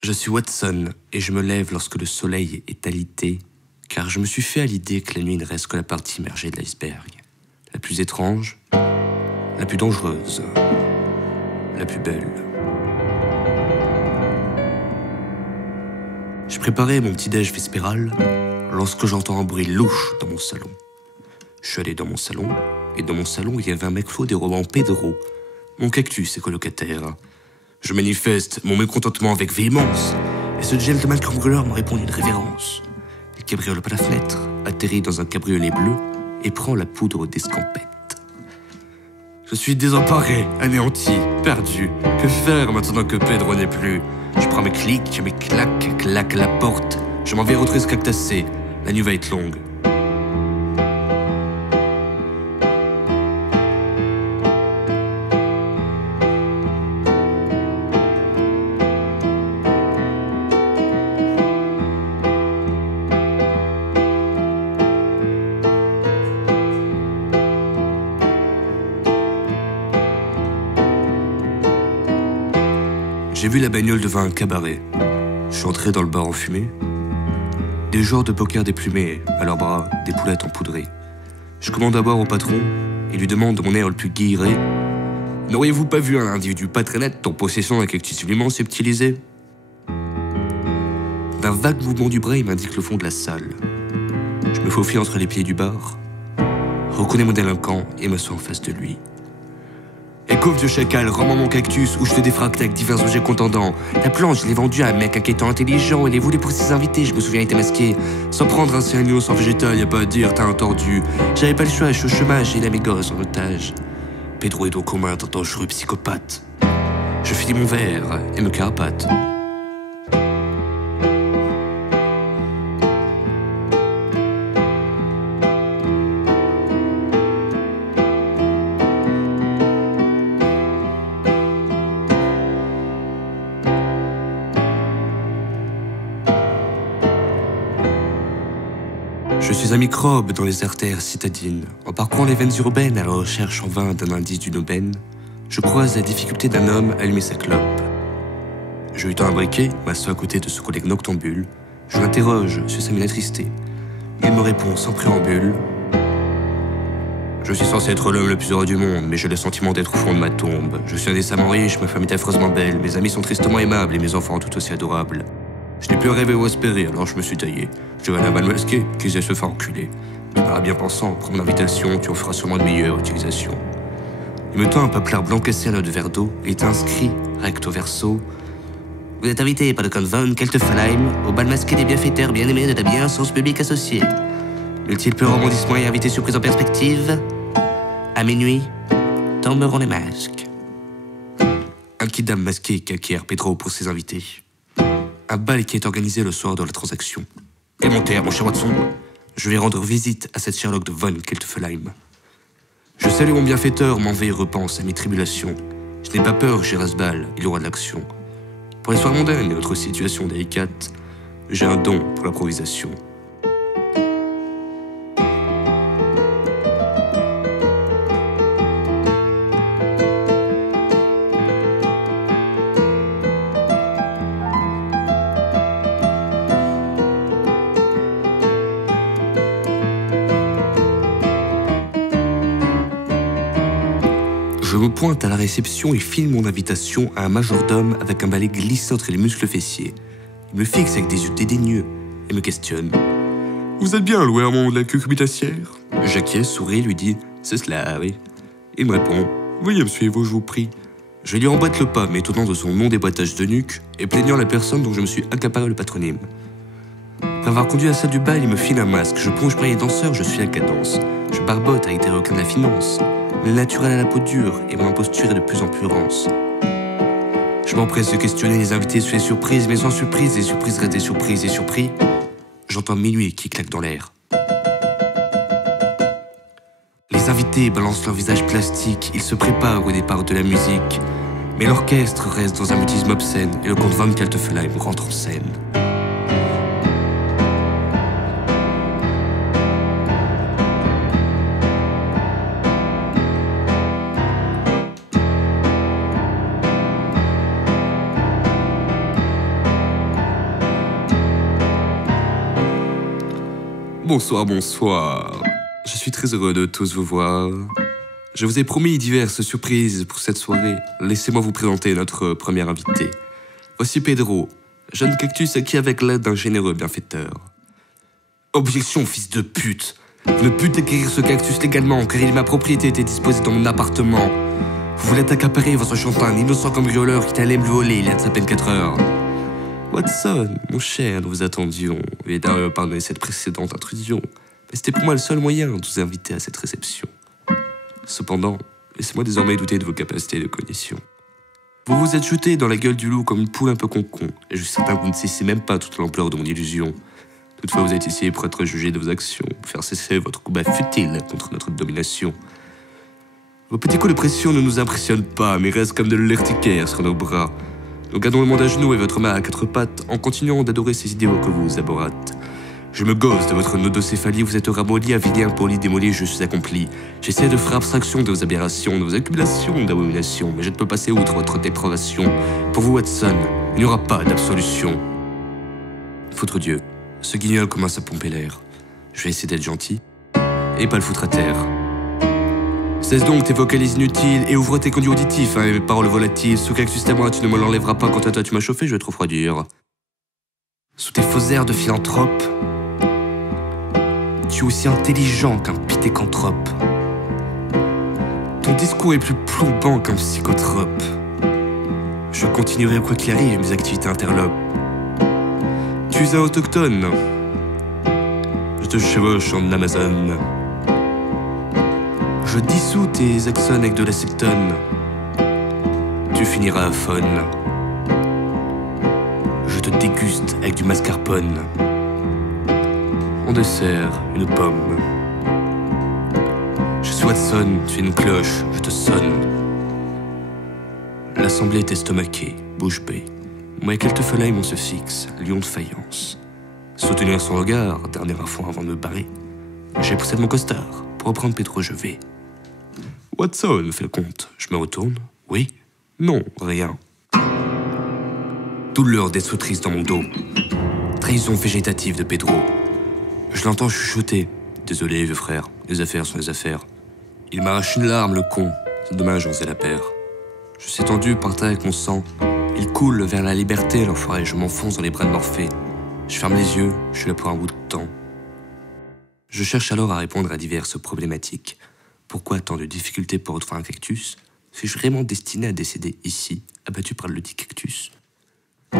Je suis Watson et je me lève lorsque le soleil est alité, car je me suis fait à l'idée que la nuit ne reste que la partie immergée de l'iceberg. La plus étrange, la plus dangereuse, la plus belle. Je préparais mon petit-déj vespéral lorsque j'entends un bruit louche dans mon salon. Je suis allé dans mon salon, et dans mon salon, il y avait un McFly dérobant Pedro, mon cactus et colocataire. Je manifeste mon mécontentement avec véhémence, et ce gentleman cambrioleur me répond d'une révérence. Il cabriole par la fenêtre, atterrit dans un cabriolet bleu, et prend la poudre d'escampette. Je suis désemparé, anéanti, perdu. Que faire maintenant que Pedro n'est plus? Je prends mes clics, mes claques, claque la porte. Je m'en vais retrouver ce cactacé. La nuit va être longue. J'ai vu la bagnole devant un cabaret. Je suis entré dans le bar enfumé. Des joueurs de poker déplumés, à leurs bras, des poulettes empoudrées. Je commande à boire au patron et lui demande de mon air le plus guilleret: n'auriez-vous pas vu un individu pas très net en possession d'un cactus sublimement subtilisé? D'un vague mouvement du bras, il m'indique le fond de la salle. Je me faufile entre les pieds du bar, reconnais mon délinquant et m'assois en face de lui. Écoute, vieux chacal, rends-moi mon cactus ou je te défracte avec divers objets contendants. La planche, je l'ai vendue à un mec inquiétant, intelligent. Il est voulu pour ses invités, je me souviens, il était masqué. Sans prendre un agneau, sans végétal, y a pas à dire, t'as un tordu. J'avais pas le choix, je suis au chômage et il a mes gosses en otage. Pedro est donc commun, un dangereux psychopathe. Je finis mon verre et me carapate. Je suis un microbe dans les artères citadines. En parcourant les veines urbaines à la recherche en vain d'un indice d'une aubaine, je croise la difficulté d'un homme à allumer sa clope. Je lui tends un briquet, m'assois à côté de ce collègue noctambule. Je l'interroge sur sa mine attristée. Il me répond sans préambule: je suis censé être l'homme le plus heureux du monde, mais j'ai le sentiment d'être au fond de ma tombe. Je suis indécemment riche, ma femme est affreusement belle, mes amis sont tristement aimables et mes enfants tout aussi adorables. Je n'ai plus rêvé ou espéré, alors je me suis taillé. Je vais à la balle masquée, qui se faire enculer. Tu parais bien pensant, prends mon invitation, tu en feras sûrement de meilleure utilisation. Il me tend un papier blanc cassé à l'eau de verre d'eau, et est inscrit, recto verso: vous êtes invité par le comte von Keltefelheim au bal masqué des bienfaiteurs bien-aimés de la bienséance publique associée. Multiples rebondissements et invités surprises en perspective. À minuit, tomberont les masques. Un kidam masqué qui acquiert Pedro pour ses invités. Un bal qui est organisé le soir de la transaction. Et mon cher Watson, je vais rendre visite à cette Sherlock de von Keltefelheim. Je salue mon bienfaiteur, m'en vais et repense à mes tribulations. Je n'ai pas peur, j'irai à ce bal, il y aura de l'action. Pour les soirs mondaines et autres situations délicates, j'ai un don pour l'improvisation. Je me pointe à la réception et file mon invitation à un majordome avec un balai glissant entre les muscles fessiers. Il me fixe avec des yeux dédaigneux et me questionne: vous êtes bien loué Armand de la cucubitassière? J'acquiesce, souris, lui dit: c'est cela, oui. Il me répond: veuillez me suivre, je vous prie. Je lui emboîte le pas, m'étonnant de son non-déboîtage de nuque et plaignant la personne dont je me suis accaparé le patronyme. Après avoir conduit à la salle du bal, il me file un masque. Je plonge près les danseurs, je suis à cadence. Je barbote avec des requins de la finance. Le naturel à la peau dure et mon imposture est de plus en plus rance. Je m'empresse de questionner les invités sur les surprises, mais sans surprise, les surprises restent des surprises et surpris. J'entends minuit qui claque dans l'air. Les invités balancent leur visage plastique, ils se préparent au départ de la musique. Mais l'orchestre reste dans un mutisme obscène et le comte von Keltefelheim rentre en scène. Bonsoir, bonsoir. Je suis très heureux de tous vous voir. Je vous ai promis diverses surprises pour cette soirée. Laissez-moi vous présenter notre premier invité. Voici Pedro, jeune cactus acquis avec l'aide d'un généreux bienfaiteur. Objection, fils de pute. Vous ne pûtes acquérir ce cactus légalement car il est ma propriété était disposée dans mon appartement. Vous voulez accaparer votre champagne innocent cambrioleur qui allait me le voler il y a de à peine 4 heures. Watson, mon cher, nous vous attendions. Évidemment, pardonnez cette précédente intrusion, mais c'était pour moi le seul moyen de vous inviter à cette réception. Cependant, laissez-moi désormais douter de vos capacités de cognition. Vous vous êtes jeté dans la gueule du loup comme une poule un peu concon, et je suis certain que vous ne cessez même pas toute l'ampleur de mon illusion. Toutefois, vous êtes ici pour être jugé de vos actions, pour faire cesser votre combat futile contre notre domination. Vos petits coups de pression ne nous impressionnent pas, mais restent comme de l'urticaire sur nos bras. Nous gardons le monde à genoux et votre main à 4 pattes en continuant d'adorer ces idéaux que vous abhorrâtes. Je me gosse de votre nodocéphalie, vous êtes ramolli, avilé, impoli, démoli, je suis accompli. J'essaie de faire abstraction de vos aberrations, de vos accumulations d'abominations, mais je ne peux passer outre votre dépravation. Pour vous, Watson, il n'y aura pas d'absolution. Foutre Dieu, ce guignol commence à pomper l'air. Je vais essayer d'être gentil et pas le foutre à terre. Cesse donc tes vocalises inutiles et ouvre tes conduits auditifs, et mes paroles volatiles. Sous cactus à moi, tu ne me l'enlèveras pas. Quant à toi, tu m'as chauffé, je vais te refroidir. Sous tes faux airs de philanthrope, tu es aussi intelligent qu'un pitécanthrope. Ton discours est plus plombant qu'un psychotrope. Je continuerai quoi qu'il arrive mes activités interlopes. Tu es un autochtone. Je te chevauche en Amazone. Je dissous tes axones avec de l'acétone. Tu finiras à faune. Je te déguste avec du mascarpone. En dessert, une pomme. Je suis Watson, tu es une cloche, je te sonne. L'assemblée est estomaquée, bouche bée. Moi et quelques feuilles, on se fixe, lion de faïence. Soutenir son regard, dernier info avant de me barrer. J'ai poussé mon costard, pour reprendre Pedro, je vais. Watson, fait le compte. Je me retourne. Oui? Non, rien. Douleur destructrice dans mon dos. Trahison végétative de Pedro. Je l'entends chuchoter. Désolé, vieux frère. Les affaires sont les affaires. Il m'arrache une larme, le con. C'est dommage, on faisait la paire. Je suis tendu par terre avec mon sang. Il coule vers la liberté, l'enfoiré. Je m'enfonce dans les bras de Morphée. Je ferme les yeux. Je suis là pour un bout de temps. Je cherche alors à répondre à diverses problématiques. Pourquoi tant de difficultés pour retrouver un cactus? Suis-je vraiment destiné à décéder ici, abattu par le dit cactus?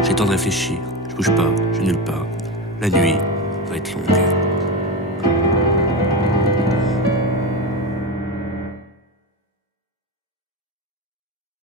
J'ai le temps de réfléchir. Je bouge pas, je nulle part. La nuit va être longue.